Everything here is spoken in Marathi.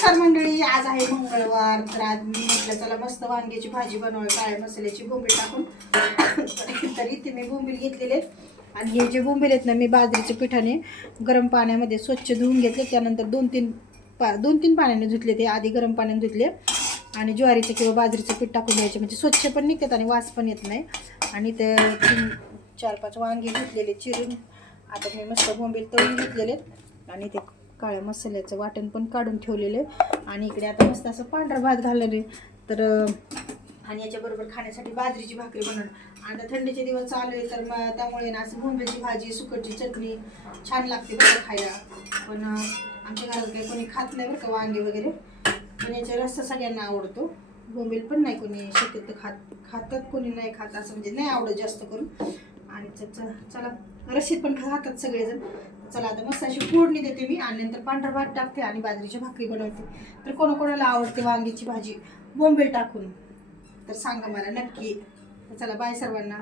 नमस्कार मंडळी, आज आहे मंगळवार. तर आज मी म्हटलं चला मस्त वांग्याची भाजी बनवावी काळ्या मसाल्याची बोंबील टाकून. तर इथे मी बोंबील घेतलेले आणि हे जे बोंबील आहेत ना मी बाजरीच्या पिठाने गरम पाण्यामध्ये स्वच्छ धुवून घेतले. त्यानंतर दोन तीन पाण्याने धुतले. ते आधी गरम पाण्याने धुतले आणि ज्वारीचं किंवा बाजरीचं पीठ टाकून द्यायचे, म्हणजे स्वच्छ पण निघतात आणि वास पण येत नाही. आणि ते 4-5 वांगे घेतलेले चिरून. आता मी मस्त बोंबील तळून घेतलेले आणि ते काळ्या मसाल्याचं वाटण पण काढून ठेवलेलं. आणि इकडे आता मस्त असं पांढरा भात घालले. तर आणि याच्याबरोबर खाण्यासाठी बाजरीची भाकरी बनवणार. आता थंडीचे दिवस चालू आहे तर त्यामुळे ना असं बोंबीलची भाजी सुकटची चटणी छान लागते बरं खायला. पण आमच्या घरात काही कोणी खात नाही बरं का वांगे वगैरे, पण याचा रस्सा सगळ्यांना आवडतो. बोंबील पण नाही कोणी शक्यतो खातात, कोणी नाही खात, असं म्हणजे नाही आवडत जास्त करून. आणि चला रशीद पण खातात सगळेजण. चला आता मस्त अशी फोडणी देते मी आणि नंतर पांढरा भात टाकते आणि बाजरीची भाकरी बनवते. तर कोणाकोणाला आवडते वांगीची भाजी बोंबील टाकून तर सांगा मला नक्की. तर चला बाय सर्वांना.